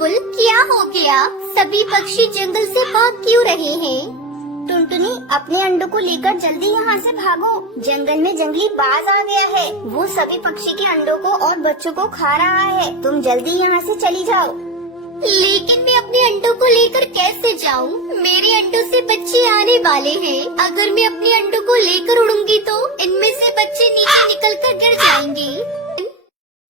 बुलबुल, क्या हो गया? सभी पक्षी जंगल से भाग क्यों रहे हैं? टुनटुनी, अपने अंडों को लेकर जल्दी यहाँ से भागो। जंगल में जंगली बाज आ गया है। वो सभी पक्षी के अंडों को और बच्चों को खा रहा है। तुम जल्दी यहाँ से चली जाओ। लेकिन मैं अपने अंडों को लेकर कैसे जाऊँ? मेरे अंडों से बच्चे आने वाले हैं। अगर मैं अपने अंडों को लेकर उड़ूंगी तो इनमें से बच्चे नीचे निकलकर गिर जाएंगे।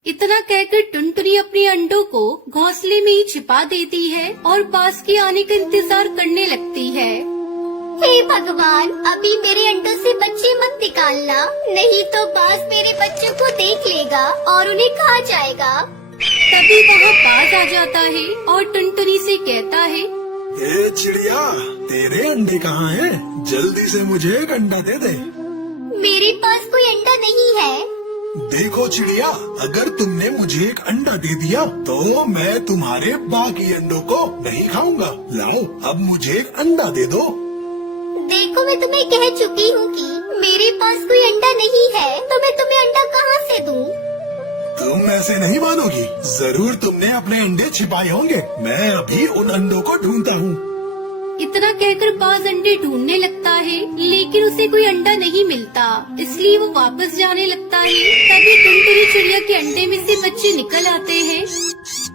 इतना कहकर टुनटुनी अपने अंडों को घोंसले में ही छिपा देती है और बाज के आने का इंतजार करने लगती है। हे भगवान, अभी मेरे अंडों से बच्चे मत निकालना, नहीं तो बाज मेरे बच्चों को देख लेगा और उन्हें खा जाएगा। तभी वहाँ बाज आ जाता है और टुनटुनी से कहता है, ए चिड़िया, तेरे अंडे कहाँ हैं? जल्दी से मुझे एक अंडा दे दे। मेरे पास कोई अंडा नहीं है। देखो चिड़िया, अगर तुमने मुझे एक अंडा दे दिया तो मैं तुम्हारे बाकी अंडों को नहीं खाऊंगा। लाओ, अब मुझे एक अंडा दे दो। देखो, मैं तुम्हें कह चुकी हूँ कि मेरे पास कोई अंडा नहीं है, तो मैं तुम्हें अंडा कहाँ से दूँ? तुम ऐसे नहीं मानोगी। जरूर तुमने अपने अंडे छिपाए होंगे। मैं अभी उन अंडों को ढूंढता हूँ। इतना कहकर बाज अंडे ढूंढने लगता है, लेकिन उसे कोई अंडा नहीं मिलता, इसलिए वो वापस जाने लगता है। तभी टुनटुनी चिड़िया के अंडे में से बच्चे निकल आते हैं।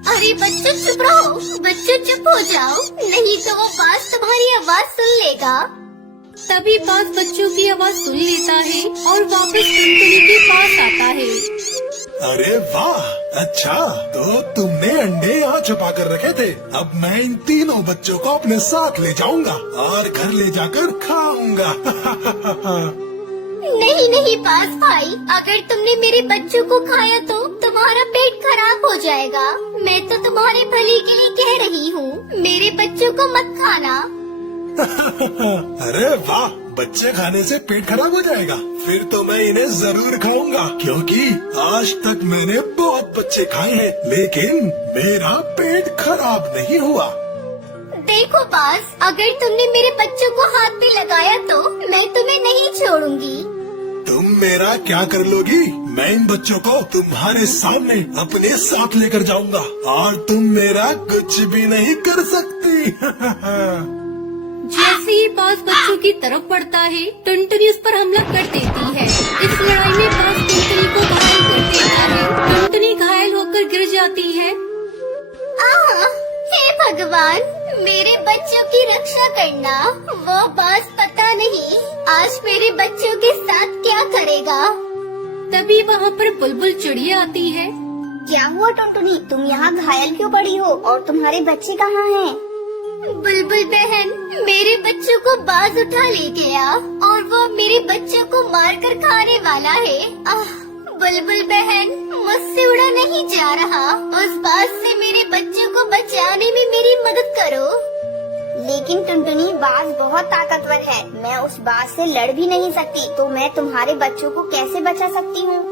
अरे बच्चों, चुप रहो। बच्चों चुप हो जाओ, नहीं तो वो बाज तुम्हारी आवाज सुन लेगा। तभी बाज बच्चों की आवाज सुन लेता है और वापस टुनटुनी के पास आता है। अरे वाह, अच्छा तो तुमने अंडे यहाँ छुपा कर रखे थे। अब मैं इन तीनों बच्चों को अपने साथ ले जाऊंगा और घर ले जाकर खाऊंगा। नहीं नहीं बाज भाई, अगर तुमने मेरे बच्चों को खाया तो तुम्हारा पेट खराब हो जाएगा। मैं तो तुम्हारे भले के लिए कह रही हूँ, मेरे बच्चों को मत खाना। अरे वाह, बच्चे खाने से पेट खराब हो जाएगा? फिर तो मैं इन्हें जरूर खाऊंगा, क्योंकि आज तक मैंने बहुत बच्चे खाए हैं, लेकिन मेरा पेट खराब नहीं हुआ। देखो बाज, अगर तुमने मेरे बच्चों को हाथ पे लगाया तो मैं तुम्हें नहीं छोड़ूंगी। तुम मेरा क्या कर लोगी? मैं इन बच्चों को तुम्हारे सामने अपने साथ लेकर जाऊंगा और तुम मेरा कुछ भी नहीं कर सकती। जैसे ही बाज बच्चों की तरफ बढ़ता है, टुनटुनी उस पर हमला कर देती है। इस लड़ाई में बाज टुनटुनी को घायल कर देता है। टुनटुनी घायल होकर गिर जाती है। हे भगवान, मेरे बच्चों की रक्षा करना। वो बाज पता नहीं आज मेरे बच्चों के साथ क्या करेगा। तभी वहाँ पर बुलबुल चिड़िया आती है। क्या हुआ टुनटुनी, तुम यहाँ घायल क्यों पड़ी हो और तुम्हारे बच्चे कहाँ हैं? बुलबुल बहन, मेरे बच्चों को बाज उठा ले गया और वो मेरे बच्चों को मारकर खाने वाला है। बुलबुल बहन, मुझसे उड़ा नहीं जा रहा। उस बाज से मेरे बच्चों को बचाने में मेरी मदद करो। लेकिन टुनटुनी, बाज बहुत ताकतवर है। मैं उस बाज से लड़ भी नहीं सकती, तो मैं तुम्हारे बच्चों को कैसे बचा सकती हूँ?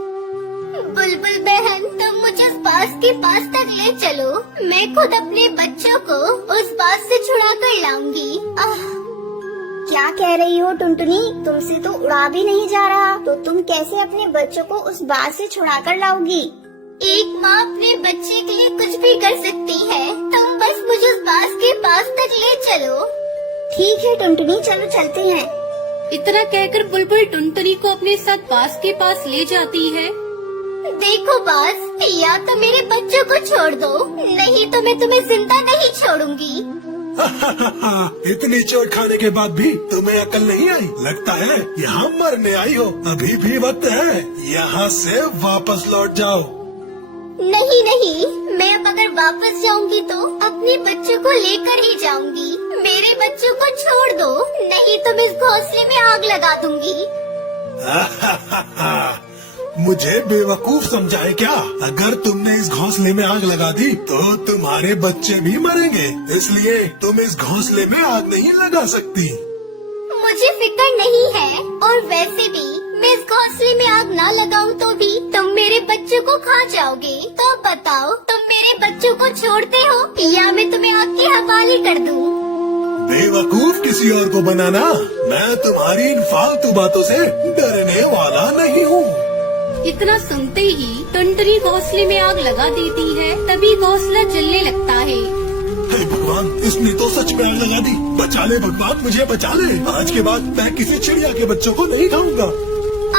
बुलबुल बहन, तुम मुझे उस बाज के पास तक ले चलो। मैं खुद अपने बच्चों को उस बाज से छुड़ा कर लाऊंगी। क्या कह रही हो टुनटुनी? तुमसे तो उड़ा भी नहीं जा रहा, तो तुम कैसे अपने बच्चों को उस बाज से छुड़ा कर लाओगी? एक माँ अपने बच्चे के लिए कुछ भी कर सकती है। तुम बस मुझे उस बाज के पास तक ले चलो। ठीक है टुनटुनी, चलो चलते हैं। इतना कहकर बुलबुल टुनटुनी को अपने साथ बाज के पास ले जाती है। देखो बाज, या तो मेरे बच्चों को छोड़ दो, नहीं तो मैं तुम्हें जिंदा नहीं छोड़ूंगी। इतनी चोट खाने के बाद भी तुम्हें अकल नहीं आई? लगता है यहाँ मरने आई हो। अभी भी वक्त है, यहाँ से वापस लौट जाओ। नहीं नहीं, मैं अब अगर वापस जाऊंगी तो अपने बच्चों को लेकर ही जाऊंगी। मेरे बच्चों को छोड़ दो, नहीं तो मैं इस घोंसले में आग लगा दूंगी। मुझे बेवकूफ समझा है क्या? अगर तुमने इस घोंसले में आग लगा दी तो तुम्हारे बच्चे भी मरेंगे, इसलिए तुम इस घोंसले में आग नहीं लगा सकती। मुझे फिक्र नहीं है, और वैसे भी मैं इस घोंसले में आग ना लगाऊं तो भी तुम मेरे बच्चों को खा जाओगे। तो बताओ, तुम मेरे बच्चों को छोड़ते हो या मैं तुम्हें आग के हवाले कर दूं? बेवकूफ किसी और को बनाना। मैं तुम्हारी इन फालतू बातों से डरने वाला नहीं हूँ। इतना सुनते ही टुनटुनी घोंसले में आग लगा देती है। तभी घोंसला जलने लगता है। भगवान, इसने तो सच में आग लगा दी। बचा ले भगवान, मुझे बचा ले। आज के बाद मैं किसी चिड़िया के बच्चों को नहीं खाऊंगा।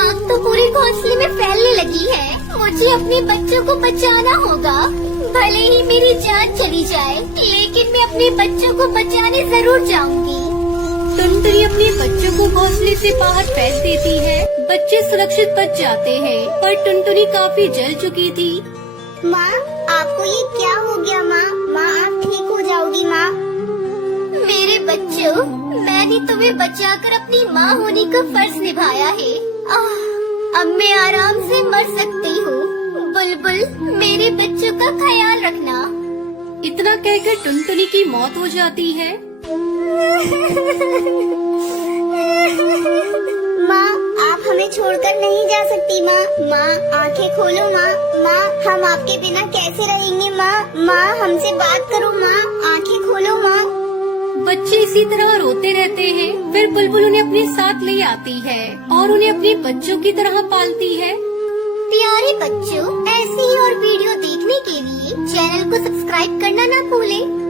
आग तो पूरे घोंसले में फैलने लगी है। मुझे अपने बच्चों को बचाना होगा। भले ही मेरी जान चली जाए, लेकिन मैं अपने बच्चों को बचाने जरूर जाऊंगी। टुनटुनी अपने बच्चों को घोंसले से बाहर फेंक देती है। बच्चे सुरक्षित बच जाते हैं, पर टुनटुनी काफी जल चुकी थी। माँ, आपको ये क्या हो गया माँ? माँ, आप ठीक हो जाओगी माँ? मेरे बच्चों, मैंने तुम्हें बचाकर अपनी माँ होने का फर्ज निभाया है। अब मैं आराम से मर सकती हूँ। बुलबुल, मेरे बच्चों का ख्याल रखना। इतना कहकर टुनटुनी की मौत हो जाती है। माँ, आप हमें छोड़कर नहीं जा सकती माँ। माँ, आंखें खोलो माँ। माँ, हम आपके बिना कैसे रहेंगे माँ? माँ, हमसे बात करो माँ। आंखें खोलो माँ। बच्चे इसी तरह रोते रहते हैं। फिर बुलबुल उन्हें अपने साथ ले आती है और उन्हें अपने बच्चों की तरह पालती है। प्यारे बच्चों, ऐसी ही और वीडियो देखने के लिए चैनल को सब्सक्राइब करना ना भूलें।